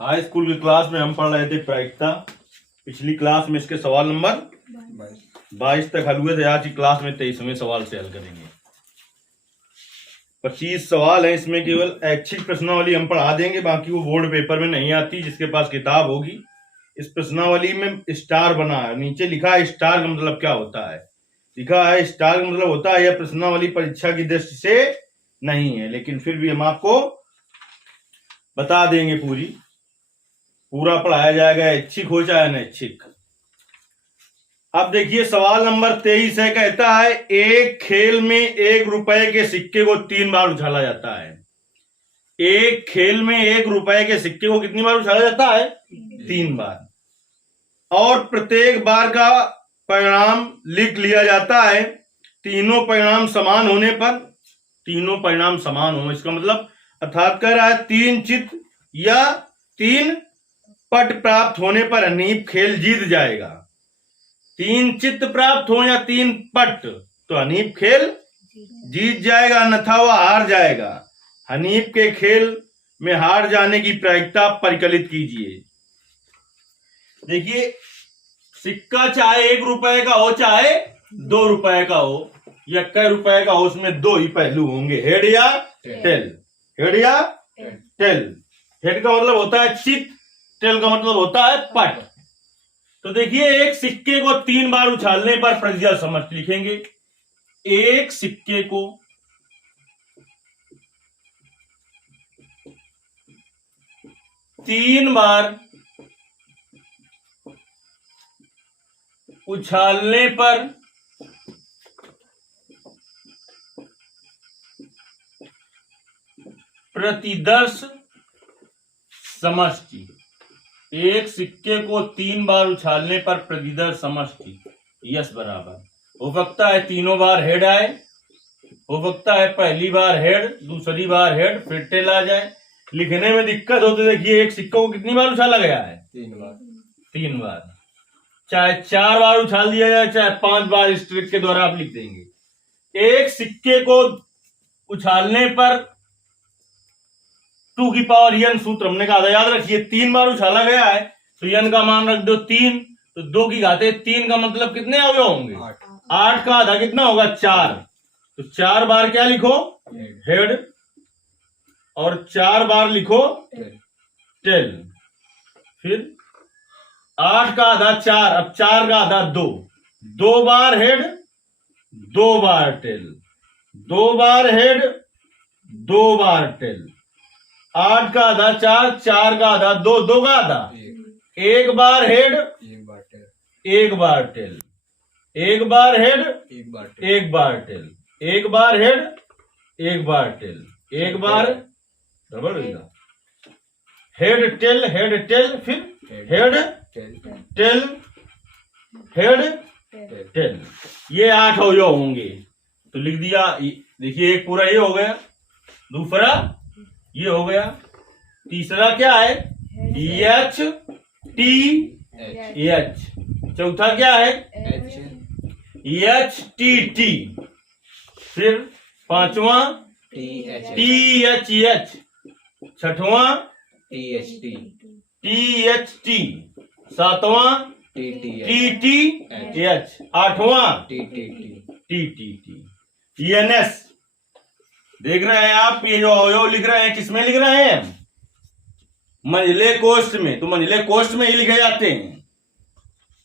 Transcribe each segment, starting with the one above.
High school की class में हम पढ़ रहे थे प्रायिकता। पिछली क्लास में इसके सवाल नंबर 22 तक हल हुए थे। आज की क्लास में 23वें सवाल से हल करेंगे। 25 सवाल है, इसमें केवल ऐच्छिक प्रश्नावली हम पढ़ा देंगे, बाकी वो बोर्ड पेपर में नहीं आती। जिसके पास किताब होगी, इस प्रश्नावली में स्टार बना है, नीचे लिखा है स्टार का मतलब क्या होता है। लिखा है स्टार का मतलब होता है यह प्रश्नावली परीक्षा की दृष्टि से नहीं है, लेकिन फिर भी हम आपको बता देंगे। पूरा पढ़ाया जाएगा, ऐच्छिक हो चाहे अनैच्छिक। अब देखिए सवाल नंबर 23 है, कहता है एक खेल में 1 रुपए के सिक्के को 3 बार उछाला जाता है। एक खेल में 1 रुपए के सिक्के को कितनी बार उछाला जाता है? 3 बार। और प्रत्येक बार का परिणाम लिख लिया जाता है। तीनों परिणाम समान होने पर, तीनों परिणाम समान हो, इसका मतलब अर्थात कह रहा है 3 चित्त या 3 पट प्राप्त होने पर हनीफ खेल जीत जाएगा। 3 चित्त प्राप्त हो या 3 पट तो हनीफ खेल जीत जाएगा, अन्यथा वह हार जाएगा। हनीफ के खेल में हार जाने की प्रायिकता परिकलित कीजिए। देखिए सिक्का चाहे 1 रुपए का हो चाहे 2 रुपए का हो या कई रुपए का हो, उसमें 2 ही पहलू होंगे, हेड या टेल। हेड या टेल। हेड का मतलब होता है चित्त, टेल का मतलब होता है पट। तो देखिए एक सिक्के को 3 बार उछालने पर प्रतिशत समष्टि लिखेंगे। एक सिक्के को 3 बार उछालने पर प्रतिदर्श समष्टि। एक सिक्के को 3 बार उछालने पर प्रतिदर्श समष्टि यस बराबर हो सकता है तीनों बार हेड आए, हो सकता है पहली बार हेड, दूसरी बार हेड, फिर टेल आ जाए। लिखने में दिक्कत होती है। देखिए एक सिक्का को कितनी बार उछाला गया है? 3 बार। चाहे 4 बार उछाल दिया जाए चाहे 5 बार, इस ट्रिक के द्वारा आप लिख देंगे। एक सिक्के को उछालने पर 2 की पावर n सूत्र हमने कहा था, याद रखिए 3 बार उछाला गया है तो n का मान रख दो 3, तो 2 की घाते 3 का मतलब कितने अवयव होंगे? 8 का आधा कितना होगा? 4। तो 4 बार क्या लिखो? हेड। और 4 बार लिखो टेल। फिर 8 का आधा 4, अब 4 का आधा 2, 2 बार हेड 2 बार टेल, 2 बार हेड 2 बार टेल। 8 का आधा 4, 4 का आधा 2, 2 का आधा 1 बार हेड 1 बार टेल, 1 बार हेड 1 बार टेल, 1 बार हेड 1 बार टेल, 1 बार डबल हेड टेल, फिर हेड टेल हेड टेल। ये 8 अवयव होंगे। तो लिख दिया। देखिए एक पूरा ये हो गया, दूसरा ये हो गया, तीसरा क्या है? एच टी एच, चौथा क्या है? एच टी टी, फिर 5वां टी एच एच, 6वां टी एच टी, 7वां टी टी एच, 8वां T T T N S. देख रहे हैं आप, ये जो अवयव लिख रहे हैं किसमें लिख रहे हैं? मंझले कोष्ठ में। तो मंझले कोष्ठ में ही लिखे जाते हैं।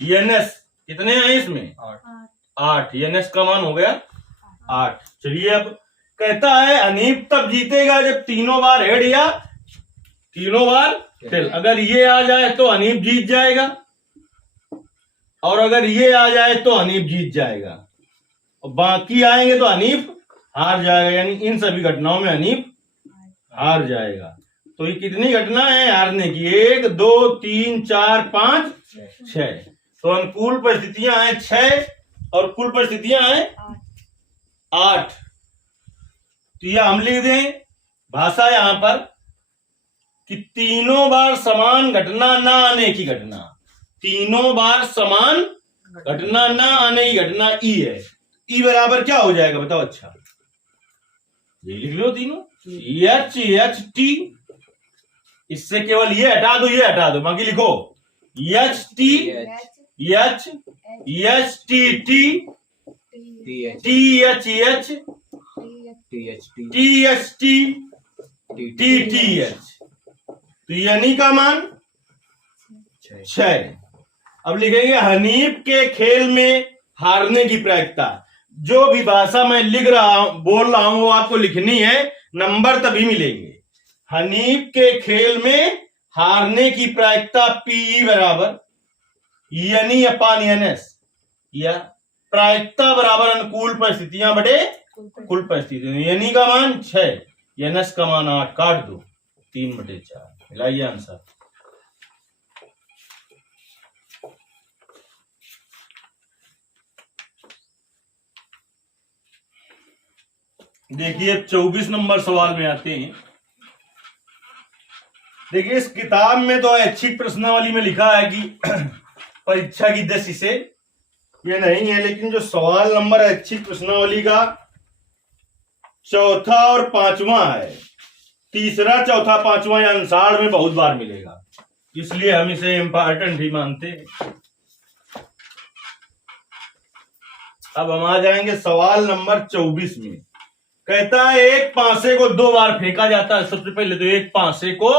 एनएस कितने हैं इसमें? 8। एनएस का मान हो गया 8। चलिए अब कहता है हनीफ तब जीतेगा जब तीनों बार हेड या तीनों बार टेल। अगर ये आ जाए तो हनीफ जीत जाएगा, और अगर ये आ जाए तो हनीफ जीत जाएगा, और बाकी आएंगे तो हनीफ हार जाएगा। यानी इन सभी घटनाओं में हनीफ हार जाएगा। तो ये कितनी घटना है हारने की? 1 2 3 4 5 6। तो अनुकूल परिस्थितियां हैं 6 और कुल परिस्थितियां हैं 8। तो यह हम लिख दें भाषा यहां पर कि तीनों बार समान घटना ना आने की घटना। तीनों बार समान घटना ना आने की घटना ई है। ई बराबर क्या हो जाएगा बताओ? अच्छा ये लिख लो तीनों, एच एच टी इससे केवल ये हटा दो, ये हटा दो, बाकी लिखो H T H H T T T H H T H T T T H. तो यानी का मान 6। अब लिखेंगे हनीफ के खेल में हारने की प्रायिकता। जो भी भाषा मैं लिख रहा हूं, बोल रहा हूं, वो आपको लिखनी है, नंबर तभी मिलेंगे। हनीफ के खेल में हारने की प्रायिकता पीई बराबर यानी अपान एनएस, या प्रायिकता बराबर अनुकूल परिस्थितियां बटे कुल परिस्थितियां। यानी का मान 6, एनएस का मान 8, काट दो 3/4, मिलाइए आंसर। देखिए 24 नंबर सवाल में आते हैं। देखिए इस किताब में तो ऐच्छिक प्रश्नावली में लिखा है कि परीक्षा की दृष्टि से ये नहीं है, लेकिन जो सवाल नंबर ऐच्छिक प्रश्नावली का चौथा और पांचवा है, तीसरा चौथा पांचवा या अनुसार में बहुत बार मिलेगा, इसलिए हम इसे इम्पोर्टेंट ही मानते हैं। अब हम आ जाएंगे सवाल नंबर 24 में। कहता है एक पांसे को 2 बार फेंका जाता है। सबसे पहले तो एक पांसे को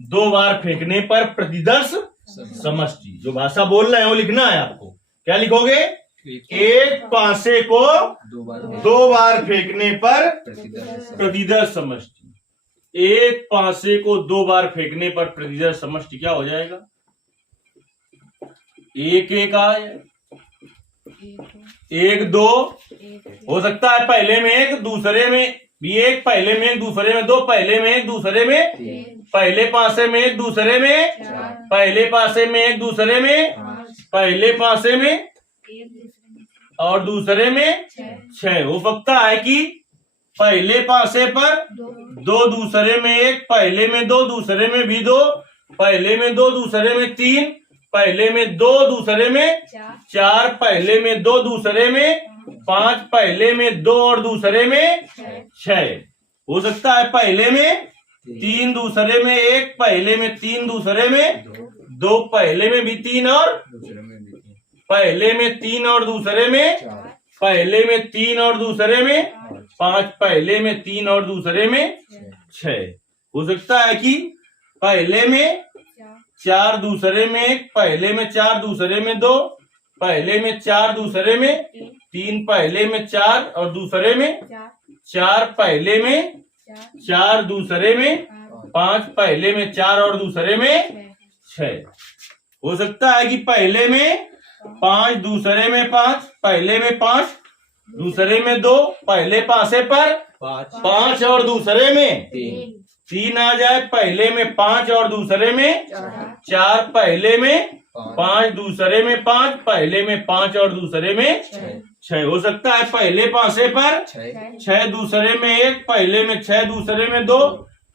2 बार फेंकने पर प्रतिदर्श समष्टि, जो भाषा बोल रहे हैं वो लिखना है आपको। क्या लिखोगे? एक पांसे को 2 बार फेंकने पर प्रतिदर्श समष्टि। एक पांसे को 2 बार फेंकने पर प्रतिदर्श समष्टि क्या हो जाएगा? 1 1 आए, 1 2 हो सकता है पहले में 1 दूसरे में भी 1, पहले में 1 दूसरे में 2, पहले में 1 दूसरे में 3, पहले पासे में 1 दूसरे में 4, पहले पासे में 1 दूसरे में 5, पहले पासे में और दूसरे में 6। हो सकता है कि पहले पासे पर 2 दूसरे में 1, पहले में 2 दूसरे में भी 2, पहले में 2 दूसरे में 3, पहले में 2 दूसरे में 4, पहले में 2 दूसरे में 5, पहले में 2 और दूसरे में 6। हो सकता है पहले में 3 दूसरे में 1, पहले में 3 दूसरे में 2, पहले में भी 3 और पहले में 3 और दूसरे में, पहले में 3 और दूसरे में 5, पहले में 3 और दूसरे में 6। हो सकता है कि पहले में 4 दूसरे में 1, पहले में 4 दूसरे में 2, पहले में 4 दूसरे में 3, पहले में 4 और दूसरे में 4, पहले में 4 दूसरे में 5, पहले में 4 और दूसरे में 6। हो सकता है कि पहले में 5 दूसरे में 5, पहले में 5 दूसरे में 2, पहले पासे पर 5 और दूसरे में 3 आ जाए, पहले में 5 और दूसरे में 4, पहले में 5 दूसरे में 5, पहले में 5 और दूसरे में 6। हो सकता है पहले पासे पर 6 दूसरे में 1, पहले में 6 दूसरे में 2,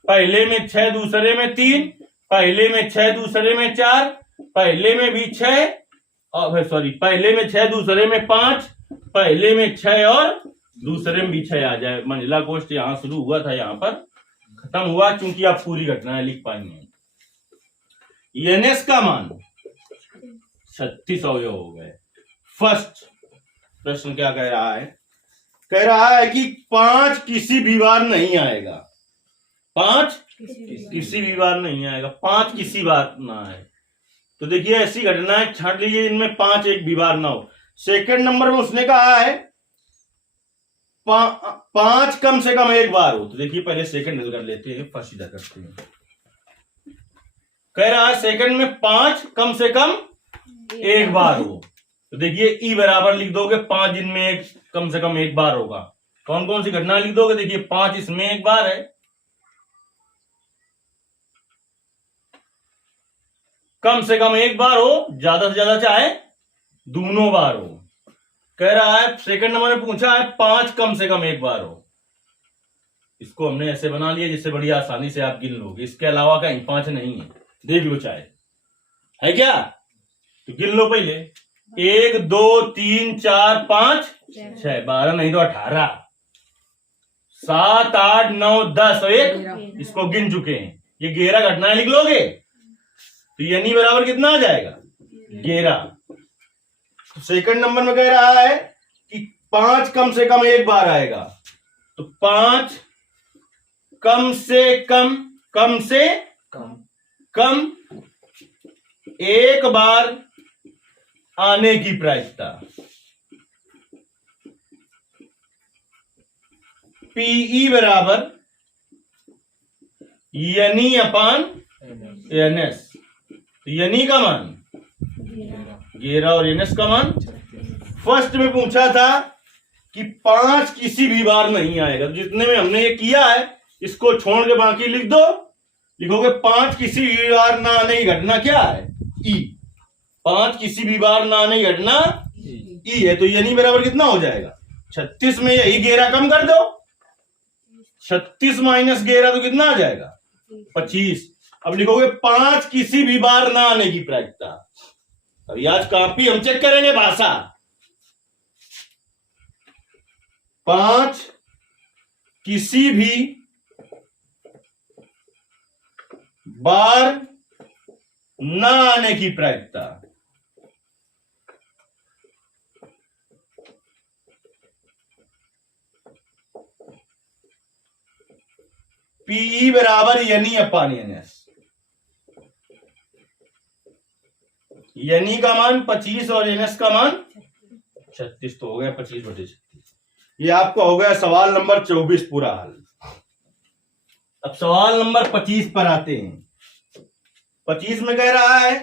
पहले में 6 दूसरे में 3, पहले में 6 दूसरे में 4, पहले में भी 6 और पहले में 6 दूसरे में 5, पहले में 6 और दूसरे में भी 6 आ जाए। मंजिला कोष्ठ यहाँ शुरू हुआ था, यहाँ पर खत्म हुआ, चूंकि आप पूरी घटना लिख पाएंगे। एनएस का मान 36 अवयव हो गए। फर्स्ट प्रश्न क्या कह रहा है? कह रहा है कि 5 किसी भी बार नहीं आएगा। 5 किसी भी बार नहीं आएगा। 5 किसी बार ना आए तो देखिए ऐसी घटनाएं छांट लीजिए इनमें 5 एक भी बार ना हो। सेकंड नंबर में उसने कहा है 5 कम से कम एक बार हो। तो देखिए पहले सेकंड हल कर लेते हैं, फर्स्ट सीधा करते हैं। कह रहा है सेकंड में 5 कम से कम एक बार हो। तो देखिए ई बराबर लिख दोगे 5 जिनमें एक कम से कम एक बार होगा। कौन कौन सी घटना लिख दोगे? देखिए 5 इसमें एक बार है, कम से कम एक बार हो, ज्यादा से ज्यादा चाहे दोनों बार हो। कह रहा है सेकंड नंबर में पूछा है 5 कम से कम एक बार हो। इसको हमने ऐसे बना लिया जिससे बड़ी आसानी से आप गिन लोगे। इसके अलावा कहीं 5 नहीं है, देख लो चाहे है क्या, तो गिन लो पहले। 1 2 3 4 5 6, 12 नहीं तो 18, 7 8 9 10 और 1 इसको गिन चुके हैं। ये 11 घटनाएं लिख लोगे तो यानी बराबर कितना आ जाएगा 11। सेकंड नंबर में कह रहा है कि 5 कम से कम एक बार आएगा, तो 5 कम से कम एक बार आने की प्रायिकता पीई बराबर यानी अपान एनएस। तो यानी का मान 11 और एनएस का मान। फर्स्ट में पूछा था कि 5 किसी भी बार नहीं आएगा, तो जितने में हमने ये किया है इसको छोड़ के बाकी लिख दो। लिखोगे 5 किसी भी बार ना आने की घटना क्या है ई। 5 किसी भी बार ना आने की घटना ई है, तो यानी बराबर कितना हो जाएगा 36 में यही 11 कम कर दो, 36 माइनस 11 तो कितना आ जाएगा 25। अब लिखोगे 5 किसी भी बार ना आने की प्रायिकता। अभी आज कॉपी हम चेक करेंगे भाषा। 5 किसी भी बार ना आने की प्रायिकता पीई बराबर यानी अपान एनएस। यानी का मान 25 और एनएस का मान 36, तो हो गया 25/36। ये आपका हो गया सवाल नंबर 24 पूरा हल। अब सवाल नंबर 25 पर आते हैं। 25 में कह रहा है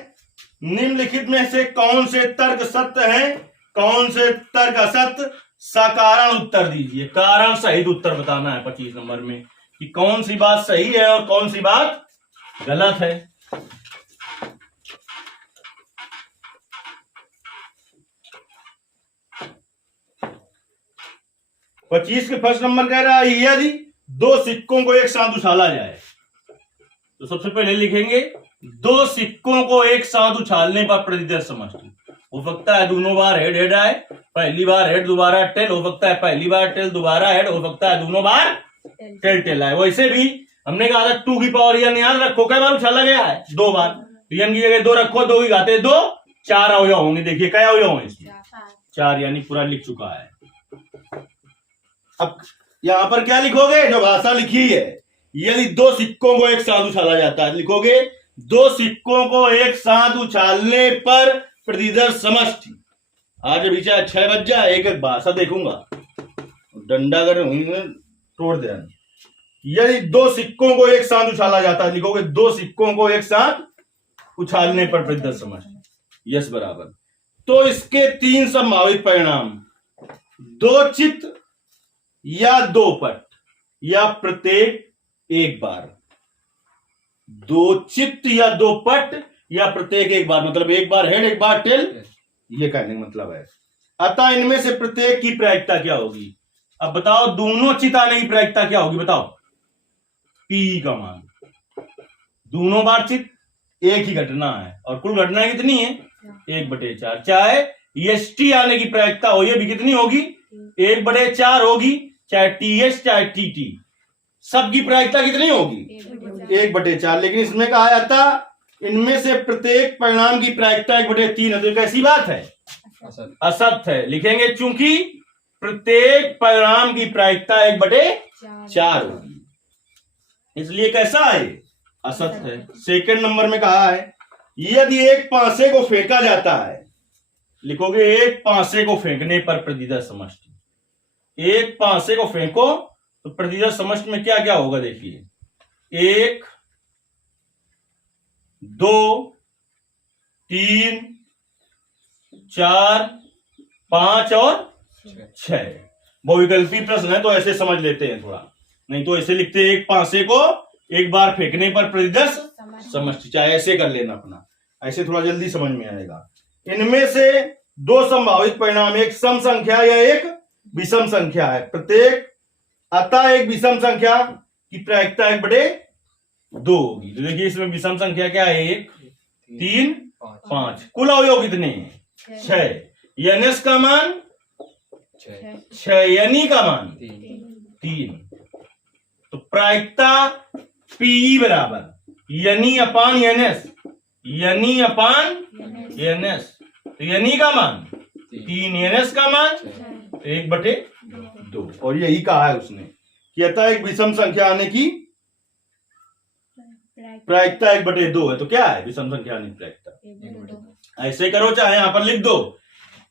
निम्नलिखित में से कौन से तर्क सत्य हैं, कौन से तर्क असत्य, सकारण उत्तर दीजिए। कारण सहित उत्तर बताना है 25 नंबर में कि कौन सी बात सही है और कौन सी बात गलत है। पच्चीस के फर्स्ट नंबर कह रहा है यदि 2 सिक्कों को एक साथ उछाला जाए, तो सबसे पहले लिखेंगे 2 सिक्कों को एक साथ उछालने पर प्रतिदर्श समष्टि। हो सकता है दोनों बार हेड हेड आए, पहली बार हेड दोबारा टेल, हो सकता है पहली बार टेल दोबारा हेड, हो सकता है दोनों बार टेल टेल आए। वैसे भी हमने कहा था 2 की पावर यानी याद रखो कई बार उछाला गया है 2 बार, तो यानी की जगह 2 रखो, 2 की घाते 2, 4 अवयव होंगे। देखिए क्या अवयव होंगे इसमें 4, यानी पूरा लिख चुका है। अब यहां पर क्या लिखोगे, जो भाषा लिखी है, यदि 2 सिक्कों को एक साथ उछाला जाता है, लिखोगे 2 सिक्कों को एक साथ उछालने पर प्रतिदर्श समष्टि। आज अभी चाहे 6 बज जाए, एक एक भाषा देखूंगा, डंडा कर तोड़ दे। यदि 2 सिक्कों को एक साथ उछाला जाता है, लिखोगे 2 सिक्कों को एक साथ उछालने पर प्रतिदर्श समष्टि। यस बराबर। तो इसके 3 संभावित परिणाम, 2 चित्त या 2 पट या प्रत्येक एक बार। 2 चित्त या 2 पट या प्रत्येक एक बार, मतलब एक बार हेड एक बार टेल, ये कहने का मतलब है। अतः इनमें से प्रत्येक की प्रायिकता क्या होगी। अब बताओ दोनों चित्त आने की प्रायिकता क्या होगी, बताओ पी का मान। दोनों बार चित्त एक ही घटना है और कुल घटनाएं कितनी है 1/4। चाहे एसटी आने की प्रायिकता हो, ये भी कितनी होगी 1/4 होगी, चाहे टीएस चाहे टीटी, सबकी प्रायिकता कितनी होगी 1/4। लेकिन इसमें कहा जाता इनमें से प्रत्येक परिणाम की प्रायिकता 1/3 है, तो कैसी बात है असत्य है। लिखेंगे चूंकि प्रत्येक परिणाम की प्रायिकता 1/4 होगी, इसलिए कैसा है असत्य है। सेकंड नंबर में कहा है यदि एक पासे को फेंका जाता है, लिखोगे एक पासे को फेंकने पर प्रतिदर्श समष्टि। एक पासे को फेंको तो प्रतिदर्श समष्टि में क्या क्या होगा, देखिए 1 2 3 4 5 और 6। बहुविकल्पी प्रश्न है तो ऐसे समझ लेते हैं थोड़ा, नहीं तो ऐसे लिखते हैं एक पासे को एक बार फेंकने पर प्रतिदर्श समष्टि, चाहे ऐसे कर लेना अपना, ऐसे थोड़ा जल्दी समझ में आएगा। इनमें से 2 संभावित परिणाम, एक सम संख्या या एक विषम संख्या है प्रत्येक, अतः एक विषम संख्या की प्रायिकता 1/2 होगी। तो देखिए इसमें विषम संख्या क्या है 1 3 5, कुल अवयव कितने हैं 6, एनएस का मान 6, यानी का मान 3। तो प्रायिकता पीई बराबर यानी अपान एनएस, यानी अपान एनएस। तो यानी का मान 3, एनएस का मान 1/2। और यही कहा है उसने कि अतः एक विषम संख्या आने की प्रायिकता 1/2 है। तो क्या है विषम संख्या आने की प्रायिकता? ऐसे करो, चाहे यहां पर लिख दो,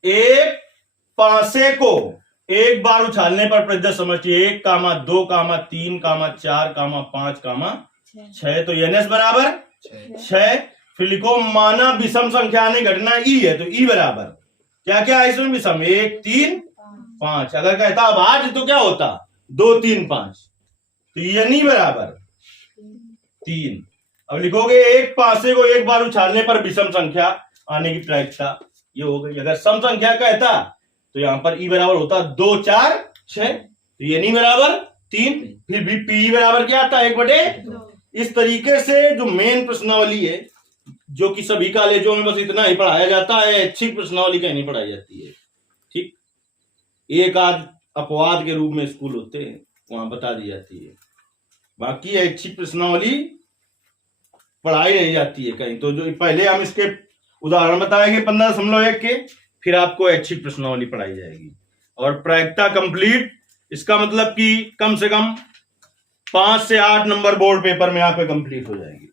एक पासे को एक बार उछालने पर प्रत्यक्ष समझिए 1, 2, 3, 4, 5, 6। तो एनएस बराबर 6। फिर लिखो माना विषम संख्या आने घटना ई है, तो ई बराबर क्या क्या है इसमें विषम, 1, 3, 5। अगर कहता अब 8 तो क्या होता, 2, 3, 5। तो यानी बराबर 3। अब लिखोगे एक पासे को एक बार उछालने पर विषम संख्या आने की प्रायिकता ये हो गई। अगर सम संख्या कहता तो यहां पर ई बराबर होता 2, 4, 6। तो यानी बराबर 3। फिर भी पी बराबर क्या आता है, 1/2। इस तरीके से जो मेन प्रश्नावली है, जो कि सभी कॉलेजों में बस इतना ही पढ़ाया जाता है, ऐच्छिक प्रश्नावली कहीं नहीं पढ़ाई जाती है। ठीक, एक आध अपवाद के रूप में स्कूल होते हैं, वहां बता दी जाती है, बाकी ऐच्छिक प्रश्नावली पढ़ाई नहीं जाती है कहीं। तो जो पहले हम इसके उदाहरण बताएंगे 15.1 के, फिर आपको ऐच्छिक प्रश्नावली पढ़ाई जाएगी। और प्रायिकता कंप्लीट, इसका मतलब कि कम से कम 5 से 8 नंबर बोर्ड पेपर में यहाँ पे कंप्लीट हो जाएंगे।